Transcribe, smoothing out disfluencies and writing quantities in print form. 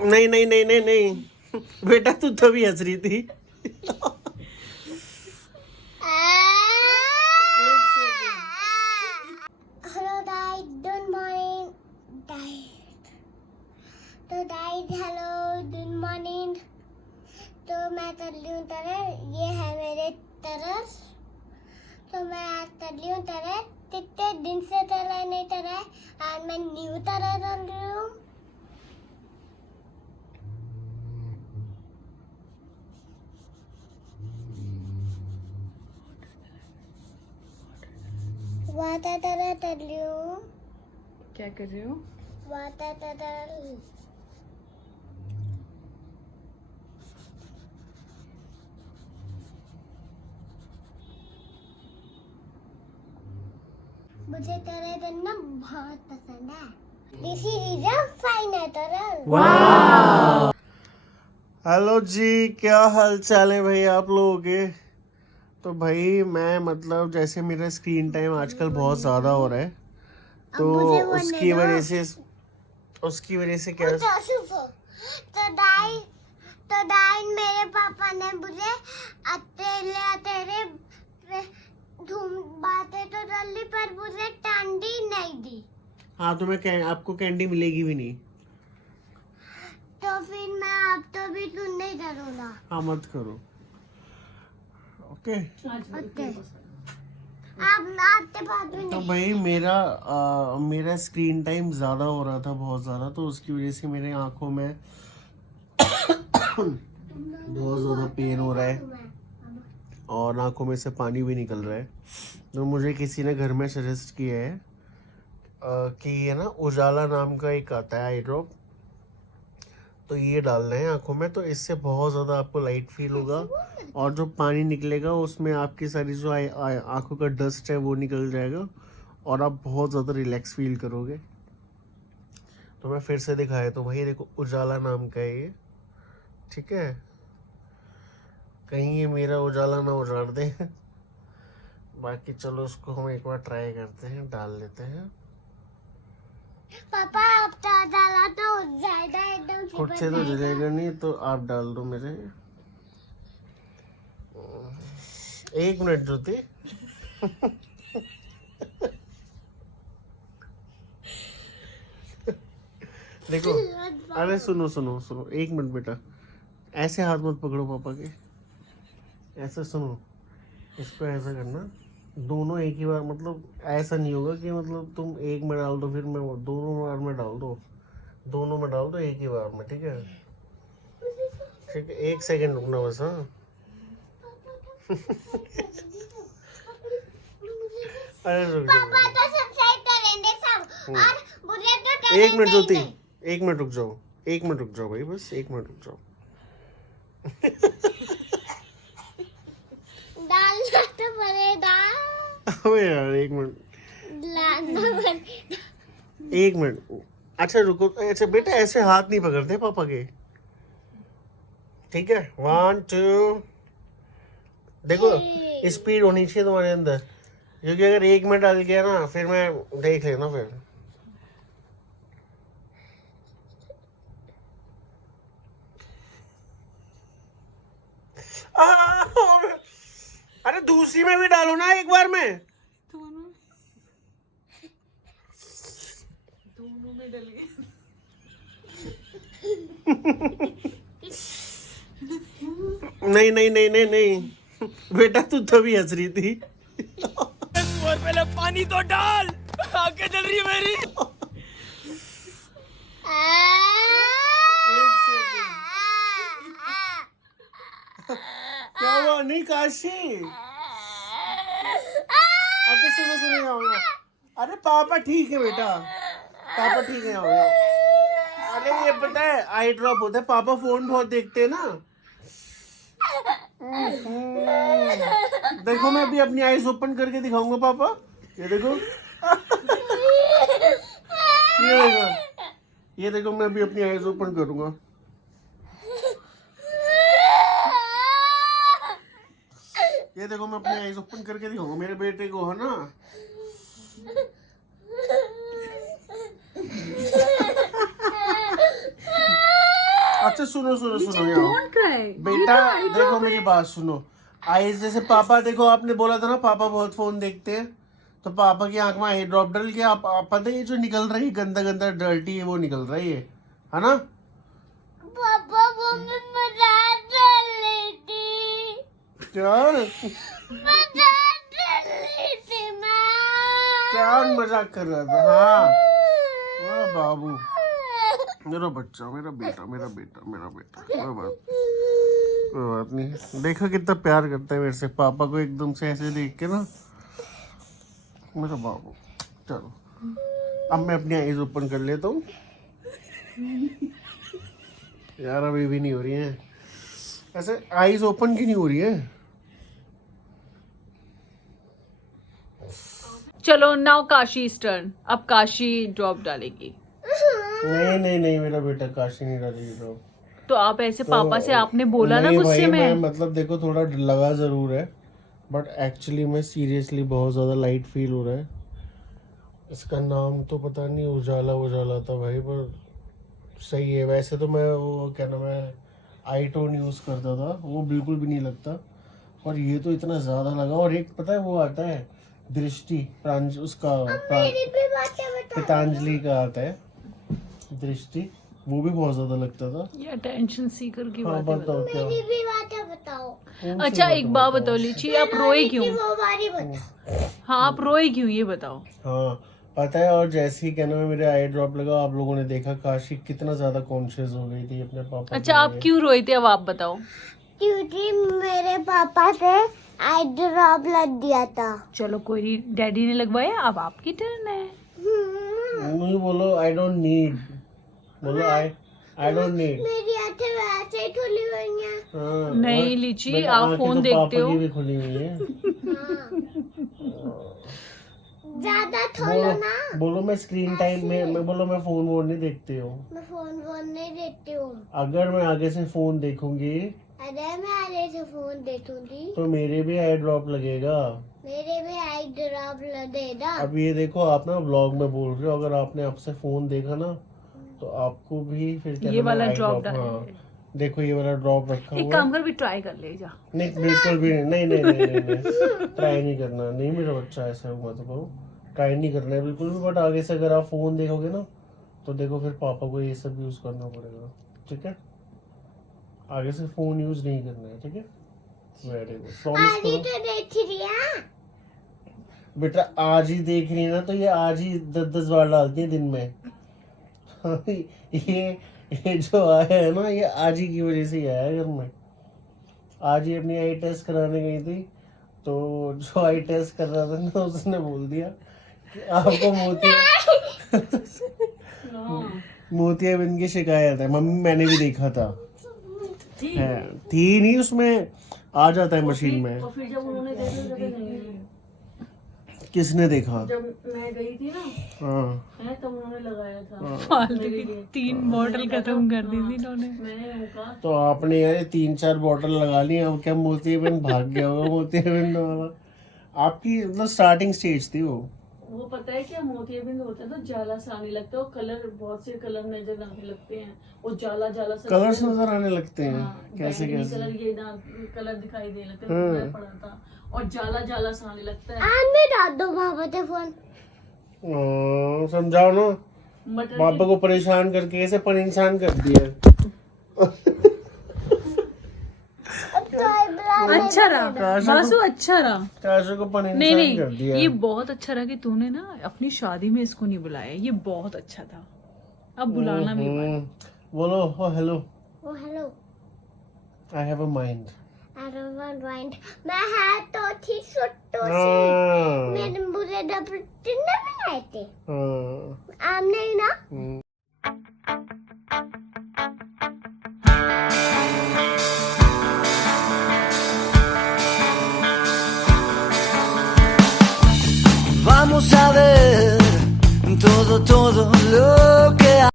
नहीं नहीं नहीं नहीं नहीं बेटा, तू तभी हंस रही थी। Hello guys, good morning guys. तो गाइस हेलो गुड मॉर्निंग। तो मैं कर रही हूँ तरह, ये है मेरे तरस। तो मैं आज कर रही हूँ तरह, कितने दिन से तरह नहीं तरह, आज मैं न्यू तरह कर रही हूँ। वाटर तरह कर रही हूँ। क्या कर रहे हो? वाटर तरह। मुझे तरह करना बहुत पसंद है। दिस इज अ फाइन तरह। हेलो जी, क्या हाल चाल है भाई आप लोगों के? तो भाई मैं मतलब जैसे मेरा स्क्रीन टाइम आजकल बहुत ज़्यादा हो रहा है, तो मुझे बोलने उसकी दो। वजह से क्या तो दाई मेरे पापा ने मुझे तेरे धूम बातें तो डाली, पर मुझे कैंडी नहीं दी। हाँ, तो मैं आपको कैंडी मिलेगी भी नहीं। तो फिर मैं आप तो भी सुन नहीं करूँगा। हाँ, मत करो। ओके। ओके, आप आते बाद में तो नहीं। भाई मेरा स्क्रीन टाइम ज़्यादा हो रहा था, बहुत ज़्यादा, तो उसकी वजह से मेरे आँखों में बहुत ज़्यादा पेन हो रहा है और आंखों में से पानी भी निकल रहा है। तो मुझे किसी ने घर में सजेस्ट किया है कि ये ना उजाला नाम का एक आता है आई ड्रॉप, तो ये डालना है आंखों में, तो इससे बहुत ज़्यादा आपको लाइट फील होगा और जो पानी निकलेगा उसमें आपकी सारी जो आंखों का डस्ट है वो निकल जाएगा और आप बहुत ज़्यादा रिलैक्स फील करोगे। तो मैं फिर से दिखाया, तो भाई देखो उजाला नाम का है ये, ठीक है? कहीं ये मेरा उजाला ना उजाड़ दे। बाकी चलो उसको हम एक बार ट्राई करते हैं, डाल लेते हैं। पापा आप तो डाला तो ज्यादा एकदम खुद से तो जलेगा नहीं, तो आप डाल दो मेरे। 1 मिनट ज्योति। देखो, अरे सुनो सुनो सुनो, 1 मिनट बेटा, ऐसे हाथ मत पकड़ो पापा के, ऐसे सुनो, इसको ऐसा करना, दोनों एक ही बार, मतलब ऐसा नहीं होगा कि मतलब तुम एक में डाल दो फिर मैं दोनों बार में डाल दो, दोनों में डाल दो एक ही बार में, ठीक है? ठीक है, 1 सेकंड रुकना बस। हाँ, अरे रुक पापा जाओ। तो सब्सक्राइब करेंगे सब, और मुझे तो 1 मिनट ज्योति, नहीं। 1 मिनट रुक जाओ, 1 मिनट रुक जाओ भाई, बस 1 मिनट रुक जाओ। डालना तो पड़ेगा। अबे यार 1 मिनट, डालना पड़ेगा। 1 मिनट। अच्छा रुको, अच्छा बेटा ऐसे हाथ नहीं पकड़ते पापा के, ठीक है? 1 2, देखो स्पीड होनी चाहिए तुम्हारे अंदर, क्योंकि अगर 1 मिनट डाल गया ना फिर मैं देख लेना फिर। अरे दूसरी में भी डालो ना एक बार में। दोनों में डल गए। नहीं नहीं नहीं नहीं नहीं बेटा, तू तभी हंस रही थी। और पहले पानी तो डाल, आंखें जल रही है मेरी। क्या हुआ? नहीं काशी, अरे सुनो सुनो, यहाँ हो यहाँ। अरे पापा ठीक है बेटा, पापा ठीक है, यहाँ हो यहाँ। अरे ये पता है आई ड्रॉप होता है, पापा फोन बहुत देखते हैं ना। देखो मैं अभी अपनी आईज ओपन करके दिखाऊंगा पापा, ये देखो। ये देखो मैं अभी अपनी आईज ओपन करूंगा। ये देखो मैं अपनी आईज ओपन करके दिखाऊंगा मेरे बेटे को, है ना? अच्छा सुनो सुनो सुनो यहाँ Don't try. बेटा, देखो मेरी बात सुनो। आइस जैसे पापा, देखो आपने बोला था ना पापा बहुत फोन देखते हैं, तो पापा की आंख में आई ड्रॉप डाल के आप पता है ये जो निकल रही है गंदा गंदा डर्टी है वो निकल रही है ना? पापा मम्मी मजाक कर रही थी, क्या मजाक कर रही थी माँ। क्या मजाक कर रहा था? हाँ वाह बाबू, मेरा बच्चा, मेरा बेटा कोई बात नहीं। देखा कितना प्यार करता है मेरे से, पापा को एकदम से ऐसे देख के ना, मेरा बाबू। चलो अब मैं अपनी आईज ओपन कर लेता हूँ यार, अभी भी नहीं हो रही है ऐसे। आईज ओपन क्यों नहीं हो रही है? चलो नाउ काशी टर्न। अब काशी ड्रॉप डालेगी। नहीं मेरा बेटा काशी नहीं डालेगी ड्रॉप। तो आप ऐसे पापा से आपने बोला ना नहीं गुस्से भाई, में। मतलब देखो थोड़ा लगा जरूर है, बट एक्चुअली में सीरियसली बहुत ज़्यादा लाइट फील हो रहा है। इसका नाम तो पता नहीं, उजाला था भाई, पर सही है। वैसे तो मैं वो क्या नाम है आई टोन यूज़ करता था, वो बिल्कुल भी नहीं लगता, और ये तो इतना ज़्यादा लगा। और एक पता है वो आता है दृष्टि, पतंजलि का आता है दृष्टि, वो भी बहुत ज़्यादा लगता था। ये अटेंशन सीकर की हाँ बात है। बताओ क्या? मेरी भी बातें बताओ। अच्छा एक बात बताओ लीची, आप रोए क्यों? वो बारी बताओ। हाँ आप रोए क्यों ये बताओ। हाँ पता है, और जैसे ही कहना मेरे आई ड्रॉप लगा, आप लोगों ने देखा काशी कितना ज्यादा कॉन्शियस हो गई थी अपने पापा अच्छा के आप लिए। क्यों रोए थे अब आप बताओ। क्योंकि मेरे पापा से आई ड्रॉप लग दिया था। चलो कोई नहीं, डैडी ने लगवाया, अब आपकी टर्न है। नहीं बोलो आई डोंट नीड, बोलो आई डोंट नीड। मेरी आंखें वैसे ही खुली हुई हैं। हाँ, नहीं और लीची, बेटा, आप आंखें फोन तो देखते पापा हो। की भी खुली हुई है। ज्यादा खोलो ना। बोलो मैं स्क्रीन टाइम में, मैं बोलो मैं फोन वोन नहीं देखती हूँ। मैं फोन नहीं देती हूँ। अगर मैं आगे से फोन देखूंगी अरे मैं आगे से फोन देखूंगी तो मेरे भी आई ड्रॉप लगेगा। मेरे भी आई ड्रॉप लगेगा। अब ये देखो, आप ना व्लॉग में बोल रहे हो, अगर आपने आपसे फोन देखा ना तो आपको भी फिर क्या ये नाम है, वाला आई ड्रॉप ड्रॉप। हाँ डाल। देखो ये वाला ड्रॉप रखा एक हुआ काम है। कर, भी ट्राई कर ले जा। नहीं बिल्कुल भी नहीं ट्राई नहीं करना, नहीं मेरा बच्चा ऐसा हुआ तो कहो, ट्राई नहीं करना है बिल्कुल भी। बट आगे से अगर आप फोन देखोगे ना तो देखो फिर पापा को ये सब यूज करना पड़ेगा, ठीक है? आगे से फोन यूज नहीं करना है, ठीक है? वेरी गुड, प्रॉमिस आगे करो। तो देख रिया। बेटा आज ही देख रही है ना, तो ये आज ही 10-10 बार डालती है दिन में। ये जो आया है ना, ये आज ही की वजह से ही आया है घर में। आज ही अपनी आई टेस्ट कराने गई थी, तो जो आई टेस्ट कर रहा था ना उसने बोल दिया कि आपको मोतियाबिंद की शिकायत है। मम्मी मैंने भी देखा था, है थी नहीं, उसमें आ जाता है मशीन में। और फिर जब उन्होंने देखा जब नहीं, किसने देखा? जब मैं गई थी ना हाँ है तब उन्होंने लगाया था। फालतू की 3 बॉटल खत्म कर दी थी इन्होंने। मैंने कहा तो आपने यार 3-4 बॉटल लगा ली, अब क्या मोतियाबिंद भाग गया होगा मोतियाबिंद वाला? आपकी मतलब स्टार्टिंग स्टेज थी वो पता है क्या, मोतियाबिंद होता है तो जाला सा आने लगता है, और कलर बहुत से कलर नजर आने लगते हैं, वो जाला जाला सा कलर्स नजर आने लगते हैं। हाँ, कैसे बैंगनी कैसे? कलर ये ना कलर दिखाई देने लगते हैं, मैं पड़ा था, और जाला जाला सा आने लगता है। आज में डाल दो पापा से फोन। समझाओ ना, मटर पापा को परेशान करके ऐसे परेशान कर दिया। अच्छा रहा बासु, अच्छा रहा। काशो को परेशान नहीं कर नहीं, दिया। ये बहुत अच्छा रहा कि तूने ना अपनी शादी में इसको नहीं बुलाया, ये बहुत अच्छा था। अब बुलाना भी पड़ा। बोलो hello, oh hello, I have a mind. I don't want mind. मैं है तो थी छोटो सी। हाँ मेरे बुरे डबल ना बनाए थे। हाँ आम नहीं ना। Vamos a ver todo lo